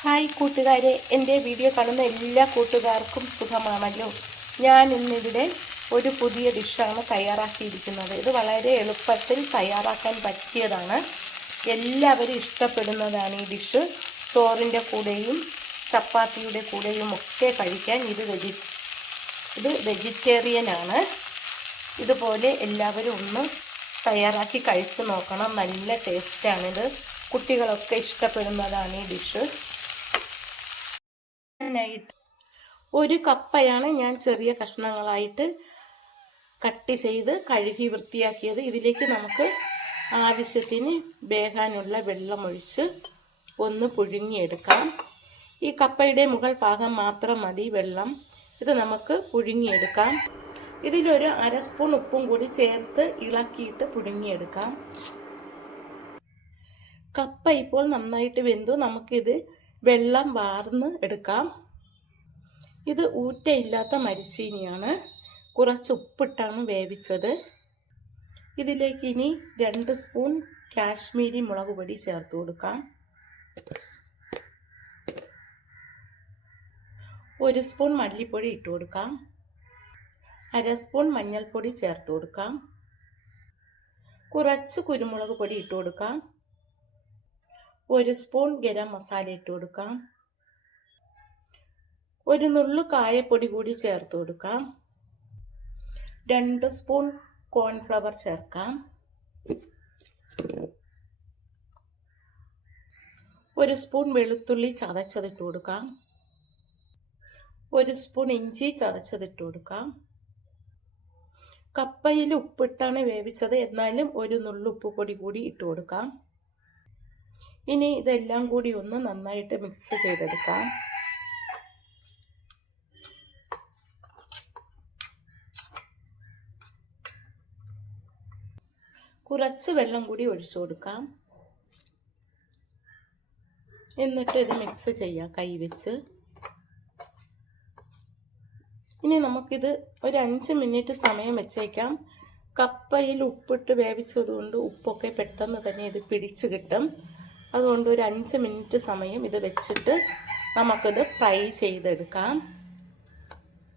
Hi കൂട്ടുകാരെ, എൻ്റെ video കാണുന്ന എല്ലാ കൂട്ടുകാർക്കും സുഖമാണല്ലോ. ഞാൻ ഇന്നിവിടെ ഒരു പുതിയ ഡിഷാണ് തയ്യാറാക്കിയിരിക്കുന്നത്. ഇത് വളരെ എളുപ്പത്തിൽ തയ്യാറാക്കാൻ പറ്റിയതാണ്. എല്ലാവരും ഇഷ്ടപ്പെടുന്നതാണ് ഈ ഡിഷ്. ചോറിൻ്റെ കൂടെയും ചപ്പാത്തിയുടെ കൂടെയും ഒക്കെ കഴിക്കാൻ ഇത് വെജിറ്റേറിയനാണ്. ഇതുപോലെ എല്ലാവരും ഒന്ന് തയ്യാറാക്കി കഴിച്ചു നോക്കണം. നല്ല ടേസ്റ്റാണിത്. കുട്ടികളൊക്കെ ഇഷ്ടപ്പെടുന്നതാണ് ഈ ഡിഷ്. ഒരു കപ്പയാണ് ഞാൻ ചെറിയ കഷ്ണങ്ങളായിട്ട് കട്ട് ചെയ്ത് കഴുകി വൃത്തിയാക്കിയത്. ഇതിലേക്ക് നമുക്ക് ആവശ്യത്തിന് വേകാനുള്ള വെള്ളമൊഴിച്ച് ഒന്ന് പുഴുങ്ങിയെടുക്കാം. ഈ കപ്പയുടെ മുകൾ ഭാഗം മാത്രം മതി വെള്ളം. ഇത് നമുക്ക് പുഴുങ്ങിയെടുക്കാം. ഇതിലൊരു അര സ്പൂൺ ഉപ്പും കൂടി ചേർത്ത് ഇളക്കിയിട്ട് പുഴുങ്ങിയെടുക്കാം. കപ്പ ഇപ്പോൾ നന്നായിട്ട് വെന്തു. നമുക്കിത് വെള്ളം വാർന്ന് എടുക്കാം. ഇത് ഊറ്റയില്ലാത്ത മരിച്ചീനിയാണ്. കുറച്ച് ഉപ്പിട്ടാണ് വേവിച്ചത്. ഇതിലേക്ക് ഇനി 2 സ്പൂൺ കാശ്മീരി മുളക് പൊടി ചേർത്ത് കൊടുക്കാം. 1 സ്പൂൺ മല്ലിപ്പൊടി ഇട്ട് കൊടുക്കാം. അര സ്പൂൺ മഞ്ഞൾപ്പൊടി ചേർത്ത് കൊടുക്കാം. കുറച്ച് കുരുമുളക് പൊടി ഇട്ട് കൊടുക്കാം. 1 സ്പൂൺ ഗരം മസാല ഇട്ട് കൊടുക്കാം. ഒരു നുള്ളു കായപ്പൊടി കൂടി ചേർത്ത് കൊടുക്കാം. 2 സ്പൂൺ കോൺഫ്ലവർ ചേർക്കാം. 1 സ്പൂൺ വെളുത്തുള്ളി ചതച്ചതിട്ട് കൊടുക്കാം. 1 സ്പൂൺ ഇഞ്ചി ചതച്ചതിട്ട് കൊടുക്കാം. കപ്പയിൽ ഉപ്പിട്ടാണ് വേവിച്ചത്, എന്നാലും ഒരു നുള്ളു ഉപ്പുപൊടി കൂടി ഇട്ട് കൊടുക്കാം. ഇനി ഇതെല്ലാം കൂടി ഒന്ന് നന്നായിട്ട് മിക്സ് ചെയ്തെടുക്കാം. കുറച്ച് വെള്ളം കൂടി ഒഴിച്ചു കൊടുക്കാം. എന്നിട്ട് ഇത് മിക്സ് ചെയ്യാം കൈവച്ച്. ഇനി നമുക്കിത് ഒരു 5 മിനിറ്റ് സമയം വെച്ചേക്കാം. കപ്പയിൽ ഉപ്പിട്ട് വേവിച്ചതുകൊണ്ട് ഉപ്പൊക്കെ പെട്ടെന്ന് തന്നെ ഇത് പിടിച്ച് കിട്ടും. അതുകൊണ്ട് ഒരു 5 മിനിറ്റ് സമയം ഇത് വെച്ചിട്ട് നമുക്കിത് ഫ്രൈ ചെയ്തെടുക്കാം.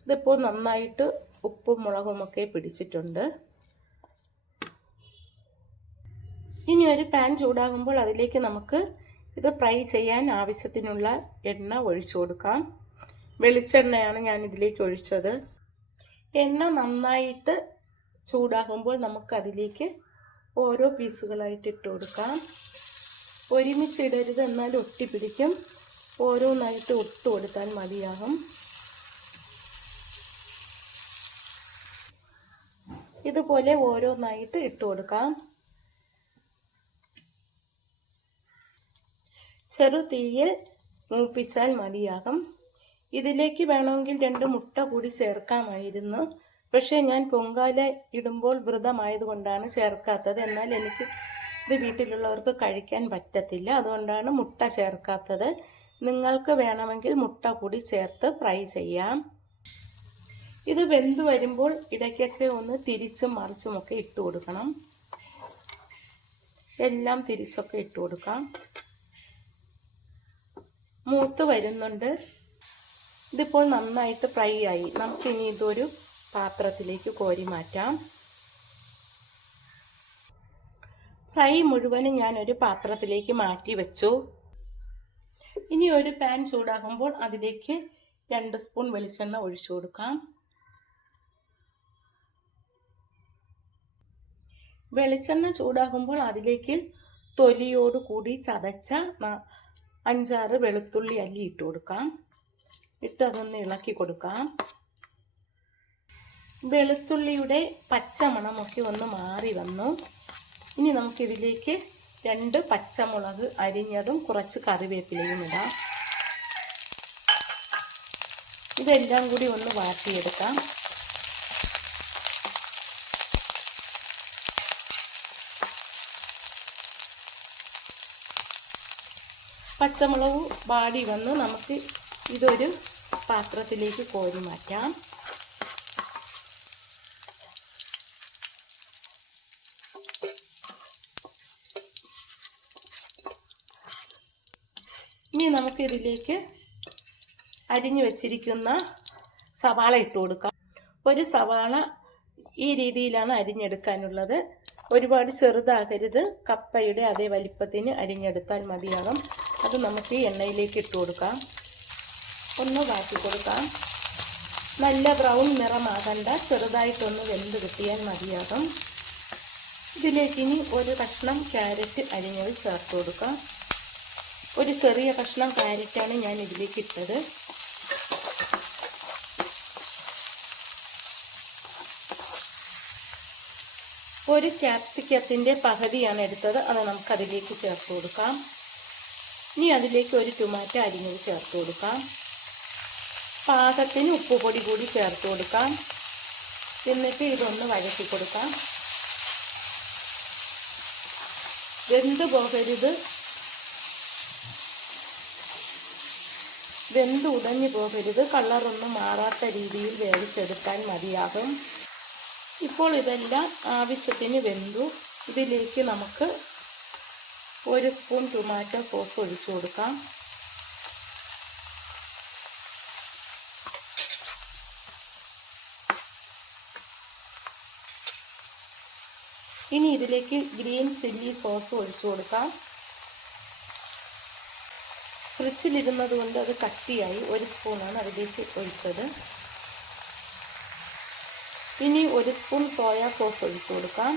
ഇതിപ്പോൾ നന്നായിട്ട് ഉപ്പും മുളകുമൊക്കെ പിടിച്ചിട്ടുണ്ട്. ഇനി ഒരു പാൻ ചൂടാകുമ്പോൾ അതിലേക്ക് നമുക്ക് ഇത് ഫ്രൈ ചെയ്യാൻ ആവശ്യത്തിനുള്ള എണ്ണ ഒഴിച്ചു കൊടുക്കാം. വെളിച്ചെണ്ണയാണ് ഞാൻ ഇതിലേക്ക് ഒഴിച്ചത്. എണ്ണ നന്നായിട്ട് ചൂടാകുമ്പോൾ നമുക്ക് അതിലേക്ക് ഓരോ പീസുകളായിട്ട് ഇട്ട് കൊടുക്കാം. ഒരുമിച്ചിടരുത്, എന്നാൽ ഒട്ടിപ്പിടിക്കും. ഓരോന്നായിട്ട് ഇട്ട് കൊടുത്താൽ മതിയാകും. ഇതുപോലെ ഓരോന്നായിട്ട് ഇട്ട് കൊടുക്കാം. ചെറു തീയിൽ മൂപ്പിച്ചാൽ മതിയാകും. ഇതിലേക്ക് വേണമെങ്കിൽ 2 മുട്ട കൂടി ചേർക്കാമായിരുന്നു. പക്ഷേ ഞാൻ പൊങ്കാല ഇടുമ്പോൾ വ്രതമായതുകൊണ്ടാണ് ചേർക്കാത്തത്. എന്നാൽ എനിക്ക് ഇത് വീട്ടിലുള്ളവർക്ക് കഴിക്കാൻ പറ്റത്തില്ല, അതുകൊണ്ടാണ് മുട്ട ചേർക്കാത്തത്. നിങ്ങൾക്ക് വേണമെങ്കിൽ മുട്ട കൂടി ചേർത്ത് ഫ്രൈ ചെയ്യാം. ഇത് വെന്ത് വരുമ്പോൾ ഇടയ്ക്കൊക്കെ ഒന്ന് തിരിച്ചും മറിച്ചുമൊക്കെ ഇട്ട് കൊടുക്കണം. എല്ലാം തിരിച്ചൊക്കെ ഇട്ട് കൊടുക്കാം. മൂത്ത് വരുന്നുണ്ട്. ഇതിപ്പോൾ നന്നായിട്ട് ഫ്രൈ ആയി. നമുക്കിനി ഇതൊരു പാത്രത്തിലേക്ക് കോരി മാറ്റാം. ഫ്രൈ മുഴുവനും ഞാനൊരു പാത്രത്തിലേക്ക് മാറ്റി വെച്ചു. ഇനി ഒരു പാൻ ചൂടാകുമ്പോൾ അതിലേക്ക് 2 സ്പൂൺ വെളിച്ചെണ്ണ ഒഴിച്ചു കൊടുക്കാം. വെളിച്ചെണ്ണ ചൂടാകുമ്പോൾ അതിലേക്ക് തൊലിയോട് കൂടി ചതച്ച 5-6 വെളുത്തുള്ളി അല്ലി ഇട്ട് കൊടുക്കാം. ഇട്ട് അതൊന്ന് ഇളക്കി കൊടുക്കാം. വെളുത്തുള്ളിയുടെ പച്ചമണമൊക്കെ ഒന്ന് മാറി വന്നു. ഇനി നമുക്കിതിലേക്ക് 2 പച്ചമുളക് അരിഞ്ഞതും കുറച്ച് കറിവേപ്പിലയും ഇടാം. ഇതെല്ലാം കൂടി ഒന്ന് വാട്ടിയെടുക്കാം. പച്ചമുളക് വാടി വന്ന് നമുക്ക് ഇതൊരു പാത്രത്തിലേക്ക് കോരി മാറ്റാം. ഇനി നമുക്ക് ഇതിലേക്ക് അരിഞ്ഞു വെച്ചിരിക്കുന്ന സവാള ഇട്ട് കൊടുക്കാം. ഒരു സവാള ഈ രീതിയിലാണ് അരിഞ്ഞെടുക്കാനുള്ളത്. ഒരുപാട് ചെറുതാകരുത്. കപ്പയുടെ അതേ വലിപ്പത്തിന് അരിഞ്ഞെടുത്താൽ മതിയാകും. അത് നമുക്ക് ഈ എണ്ണയിലേക്ക് ഇട്ട് കൊടുക്കാം. ഒന്ന് വാട്ടി കൊടുക്കാം. നല്ല ബ്രൗൺ നിറമാകണ്ട, ചെറുതായിട്ടൊന്ന് വെന്ത് കിട്ടിയാൽ മതിയാകും. ഇതിലേക്ക് ഇനി ഒരു കഷ്ണം ക്യാരറ്റ് അരിഞ്ഞത് ചേർത്ത് കൊടുക്കാം. ഒരു ചെറിയ കഷ്ണം ക്യാരറ്റാണ് ഞാൻ ഇതിലേക്ക് ഇട്ടത്. ഒരു ക്യാപ്സിക്കത്തിൻ്റെ പകുതിയാണ് എടുത്തത്. അത് നമുക്കതിലേക്ക് ചേർത്ത് കൊടുക്കാം. ഇനി അതിലേക്ക് ഒരു ടൊമാറ്റോ അരിഞ്ഞത് ചേർത്ത് കൊടുക്കാം. പാകത്തിന് ഉപ്പുപൊടി കൂടി ചേർത്ത് കൊടുക്കാം. എന്നിട്ട് ഇതൊന്ന് വഴറ്റി കൊടുക്കാം. വെന്ത് പോകരുത്, വെന്ത് ഉടഞ്ഞു പോകരുത്. കളറൊന്നും മാറാത്ത രീതിയിൽ വേവിച്ചെടുക്കാൻ മതിയാകും. ഇപ്പോൾ ഇതെല്ലാം ആവശ്യത്തിന് വെന്തു. ഇതിലേക്ക് നമുക്ക് ഒരു സ്പൂൺ ടൊമാറ്റോ സോസ് ഒഴിച്ചു കൊടുക്കാം. ഇനി ഇതിലേക്ക് ഗ്രീൻ ചില്ലി സോസ് ഒഴിച്ചു കൊടുക്കാം. ഫ്രിഡ്ജിലിരുന്നത് കൊണ്ട് അത് കട്ടിയായി. ഒരു സ്പൂണാണ് അതിലേക്ക് ഒഴിച്ചത്. ഇനി ഒരു സ്പൂൺ സോയാ സോസ് ഒഴിച്ചു കൊടുക്കാം.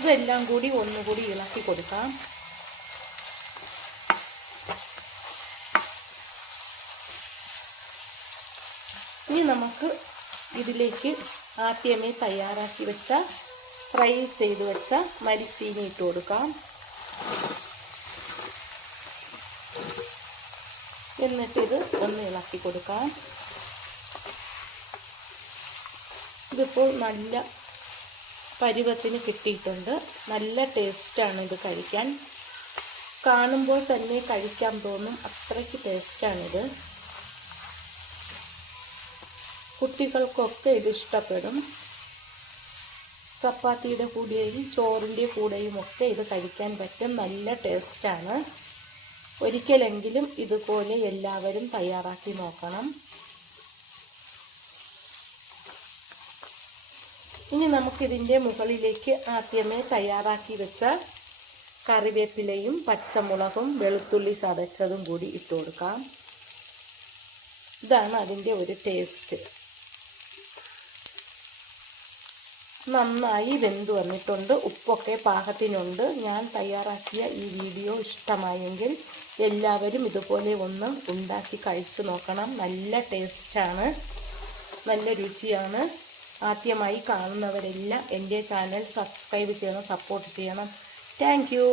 ഇതെല്ലാം കൂടി ഒന്നുകൂടി ഇളക്കി കൊടുക്കാം. ഇനി നമുക്ക് ഇതിലേക്ക് ആദ്യമേ തയ്യാറാക്കി വെച്ച ഫ്രൈ ചെയ്ത് വെച്ച മരിച്ചീനി ഇട്ട് കൊടുക്കാം. എന്നിട്ടിത് ഒന്ന് ഇളക്കി കൊടുക്കാം. ഇതിപ്പോൾ നല്ല പരുവത്തിന് കിട്ടിയിട്ടുണ്ട്. നല്ല ടേസ്റ്റാണ് ഇത് കഴിക്കാൻ. കാണുമ്പോൾ തന്നെ കഴിക്കാൻ തോന്നും, അത്രയ്ക്ക് ടേസ്റ്റാണിത്. കുട്ടികൾക്കൊക്കെ ഇത് ഇഷ്ടപ്പെടും. ചപ്പാത്തിയുടെ കൂടെയും ചോറിൻ്റെ കൂടെയും ഒക്കെ ഇത് കഴിക്കാൻ പറ്റും. നല്ല ടേസ്റ്റാണ്. ഒരിക്കലെങ്കിലും ഇതുപോലെ എല്ലാവരും തയ്യാറാക്കി നോക്കണം. ഇനി നമുക്കിതിൻ്റെ മുകളിലേക്ക് ആദ്യമേ തയ്യാറാക്കി വെച്ച കറിവേപ്പിലയും പച്ചമുളകും വെളുത്തുള്ളി ചതച്ചതും കൂടി ഇട്ട് കൊടുക്കാം. ഇതാണ് അതിൻ്റെ ഒരു ടേസ്റ്റ്. നന്നായി വെന്ത് വന്നിട്ടുണ്ട്. ഉപ്പൊക്കെ പാകത്തിനുണ്ട്. ഞാൻ തയ്യാറാക്കിയ ഈ വീഡിയോ ഇഷ്ടമായെങ്കിൽ എല്ലാവരും ഇതുപോലെ ഒന്ന് ഉണ്ടാക്കി കഴിച്ചു നോക്കണം. നല്ല ടേസ്റ്റാണ്, നല്ല രുചിയാണ്. ആദ്യമായി കാണുന്നവരെല്ലാം എൻ്റെ ചാനൽ സബ്സ്ക്രൈബ് ചെയ്യണം, സപ്പോർട്ട് ചെയ്യണം. Thank you.